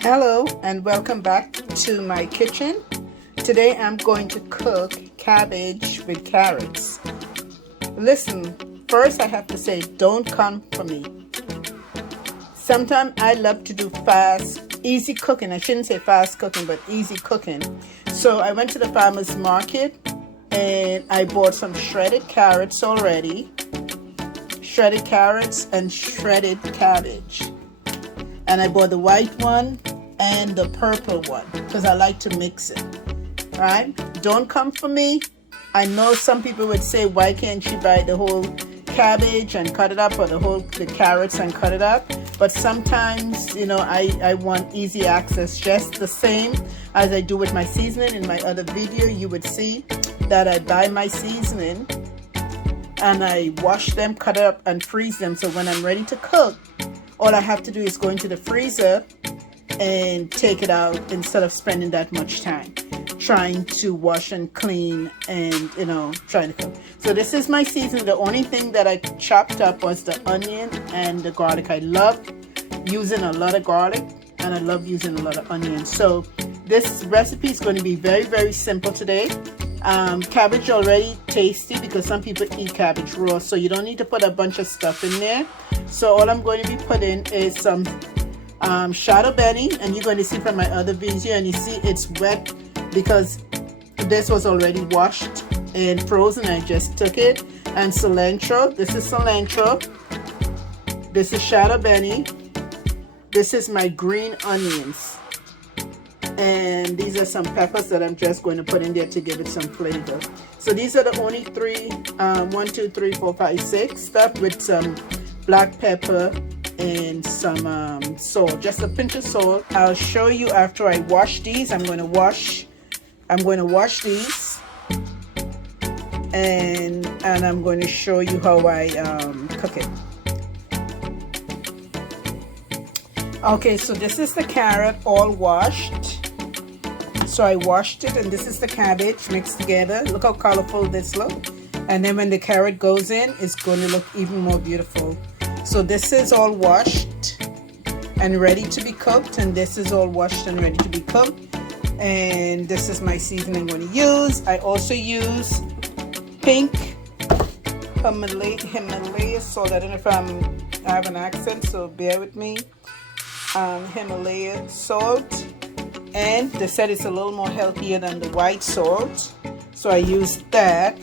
Hello and welcome back to my kitchen. Today I'm going to cook cabbage with carrots. Listen, first I have to say don't come for me. Sometimes I love to do easy cooking. I shouldn't say fast cooking, but easy cooking. So I went to the farmer's market and I bought some shredded carrots already. Shredded carrots and shredded cabbage. And I bought the white one and the purple one because I like to mix it. Right? Don't come for me. I know some people would say, why can't you buy the whole cabbage and cut it up, or the carrots and cut it up? But sometimes, I want easy access, just the same as I do with my seasoning. In my other video, you would see that I buy my seasoning and I wash them, cut it up, and freeze them. So when I'm ready to cook, all I have to do is go into the freezer and take it out instead of spending that much time trying to wash and clean and, trying to cook. So this is my seasoning. The only thing that I chopped up was the onion and the garlic. I love using a lot of garlic and I love using a lot of onion. So this recipe is going to be very, very simple today. Cabbage already tasty because some people eat cabbage raw, so you don't need to put a bunch of stuff in there. So all I'm going to be putting is some shadow benny, and you're going to see from my other video, and you see it's wet because this was already washed and frozen. I just took it. And cilantro. This is cilantro. This is shadow benny. This is my green onions. And these are some peppers that I'm just going to put in there to give it some flavor. So these are the only three, 1, 2, 3, 4, 5, 6 stuff with some black pepper and some salt, just a pinch of salt. I'll show you after I wash these. I'm going to wash these, and I'm going to show you how I cook it. Okay, so this is the carrot all washed. So I washed it, and this is the cabbage mixed together. Look how colorful this looks. And then when the carrot goes in, it's going to look even more beautiful. So this is all washed and ready to be cooked, and this is all washed and ready to be cooked. And this is my seasoning I'm going to use. I also use pink Himalaya salt. I don't know if I have an accent, so bear with me. Himalaya salt. And they said it's a little more healthier than the white salt, so I used that.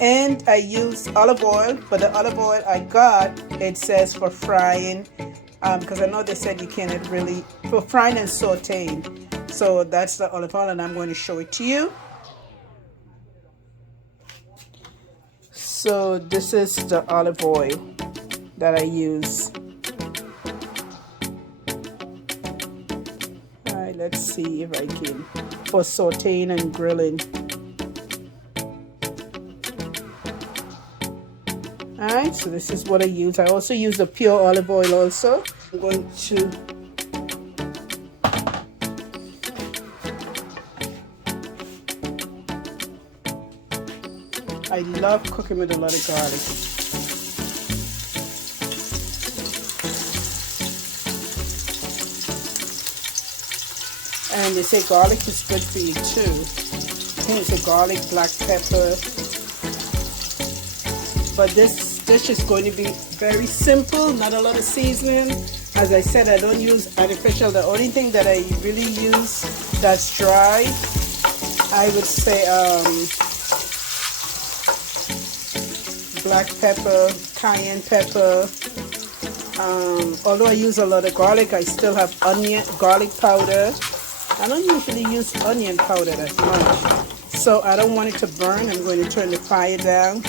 And I used olive oil, but the olive oil I got, it says for frying, because I know they said you cannot really, for frying and sauteing. So that's the olive oil, and I'm going to show it to you. So this is the olive oil that I use. Let's see if I can, for sauteing and grilling. Alright, so this is what I use. I also use the pure olive oil also. I'm going to I love cooking with a lot of garlic. And they say garlic is good for you too. I think it's a garlic, black pepper. But this dish is going to be very simple, not a lot of seasoning. As I said, I don't use artificial. The only thing that I really use that's dry, I would say black pepper, cayenne pepper. Although I use a lot of garlic, I still have garlic powder. I don't usually use onion powder that much, so I don't want it to burn. I'm going to turn the fire down,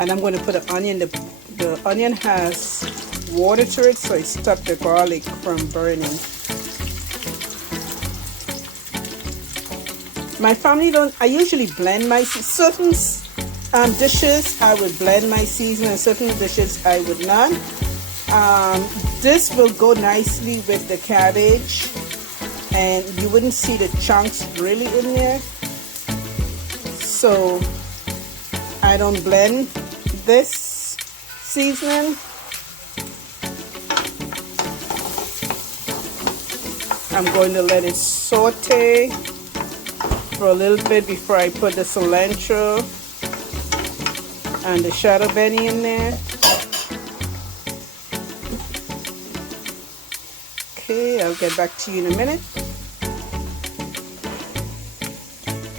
and I'm going to put an onion. The onion has water to it, so it stops the garlic from burning. My family I usually blend my certain dishes. I would blend my seasoning, and certain dishes I would not. This will go nicely with the cabbage, and you wouldn't see the chunks really in there, so I don't blend this seasoning. I'm going to let it saute for a little bit before I put the cilantro and the shadow benny in there. Okay, I'll get back to you in a minute.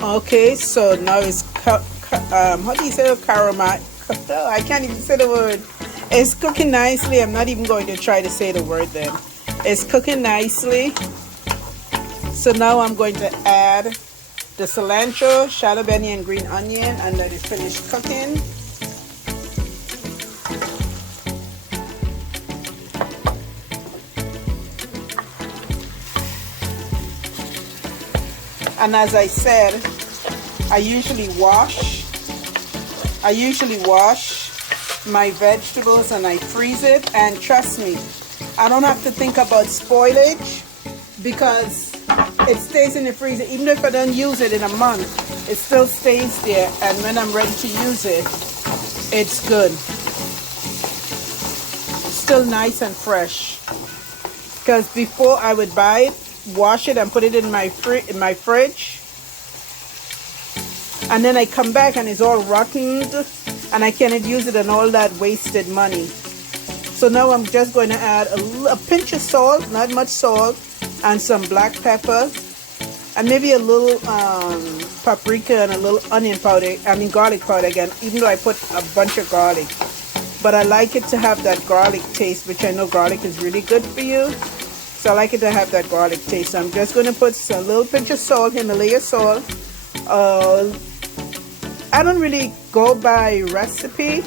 Okay, so now it's how do you say caramel? I can't even say the word. It's cooking nicely. I'm not even going to try to say the word then. It's cooking nicely. So now I'm going to add the cilantro, shadow benny, and green onion and let it finish cooking. And as I said, I usually wash my vegetables and I freeze it, and trust me, I don't have to think about spoilage because it stays in the freezer. Even if I don't use it in a month, it still stays there, and when I'm ready to use it, it's good. Still nice and fresh. Because before I would buy it, wash it and put it in my fridge, and then I come back and it's all rotten and I cannot use it, and all that wasted money. So now I'm just going to add a pinch of salt, not much salt, and some black pepper, and maybe a little paprika and a little onion powder, garlic powder again, even though I put a bunch of garlic. But I like it to have that garlic taste, which I know garlic is really good for you. So I like it to have that garlic taste. So I'm just going to put a little pinch of salt, Himalaya salt. I don't really go by recipe.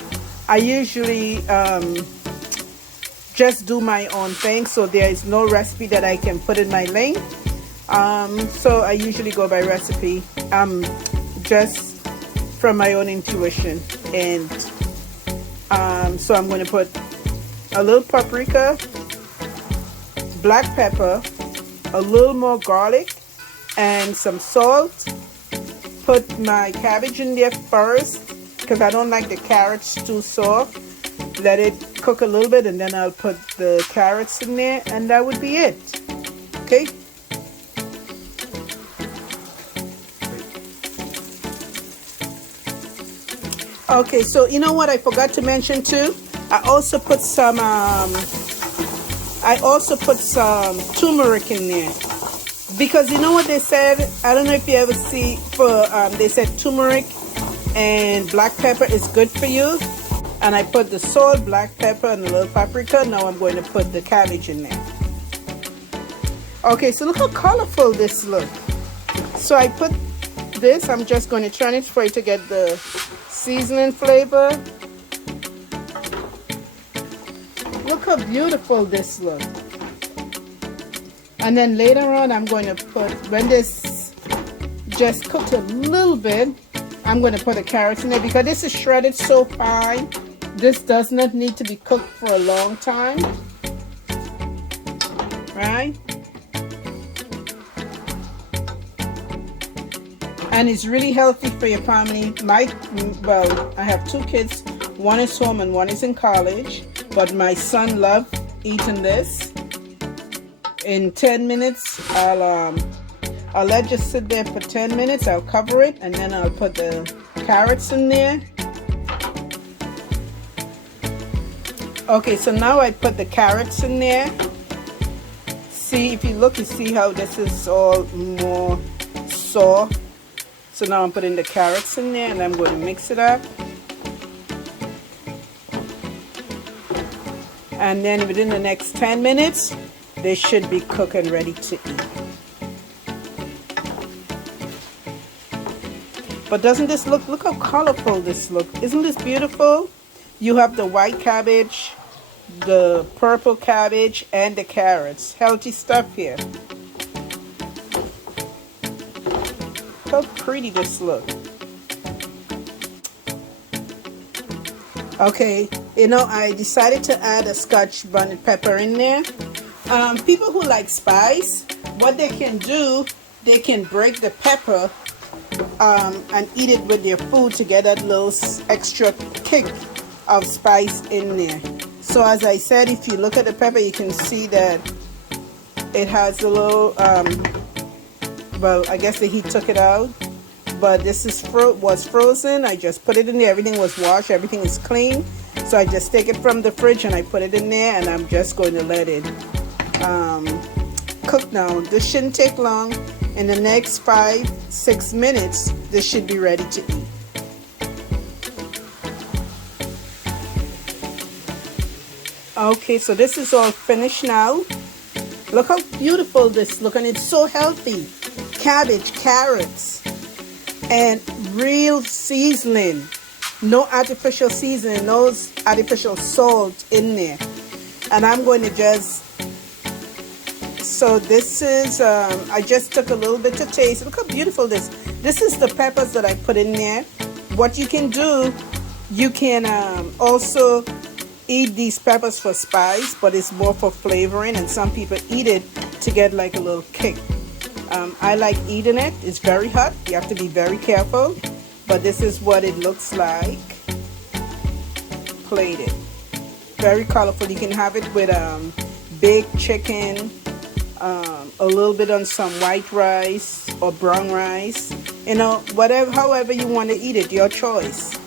I usually just do my own thing. So there is no recipe that I can put in my link. So I usually go by recipe. Just from my own intuition. And so I'm going to put a little paprika, black pepper, a little more garlic, and some salt. Put my cabbage in there first because I don't like the carrots too soft. Let it cook a little bit, and then I'll put the carrots in there, and that would be it. Okay. Okay, so you know what I forgot to mention too? I also put some turmeric in there, because you know what they said, I don't know if you ever see, they said turmeric and black pepper is good for you. And I put the salt, black pepper, and a little paprika. Now I'm going to put the cabbage in there. Okay, so look how colorful this looks. So I put this, I'm just going to turn it for it to get the seasoning flavor. Look how beautiful this looks. And then later on, I'm going to put, when this just cooked a little bit, I'm going to put the carrots in there, because this is shredded so fine. This does not need to be cooked for a long time, right? And it's really healthy for your family. I have 2 kids. One is home and one is in college. But my son loved eating this. In 10 minutes, I'll let it just sit there for 10 minutes. I'll cover it, and then I'll put the carrots in there. Okay, so now I put the carrots in there. See, if you look, you see how this is all more soft. So now I'm putting the carrots in there, and I'm going to mix it up. And then within the next 10 minutes, they should be cooked and ready to eat. But doesn't this look how colorful this looks. Isn't this beautiful? You have the white cabbage, the purple cabbage, and the carrots. Healthy stuff here. How pretty this looks. Okay, you know, I decided to add a Scotch bonnet pepper in there. People who like spice, what they can do, they can break the pepper and eat it with their food to get that little extra kick of spice in there. So as I said, if you look at the pepper, you can see that It has a little, well, I guess the heat took it out. But this is was frozen. I just put it in there. Everything was washed. Everything is clean. So I just take it from the fridge and I put it in there, and I'm just going to let it cook now. This shouldn't take long. In the next 5-6 minutes, this should be ready to eat. Okay, so this is all finished now. Look how beautiful this looks, and it's so healthy. Cabbage, carrots, and real seasoning. No artificial seasoning, no artificial salt in there. And I'm going to just, so this is, I just took a little bit to taste. Look how beautiful this is the peppers that I put in there. What you can do, you can also eat these peppers for spice, but it's more for flavoring, and some people eat it to get like a little kick. I like eating it. It's very hot. You have to be very careful, but this is what it looks like plated. Very colorful. You can have it with baked chicken, a little bit on some white rice or brown rice, you know, whatever, however you want to eat it, your choice.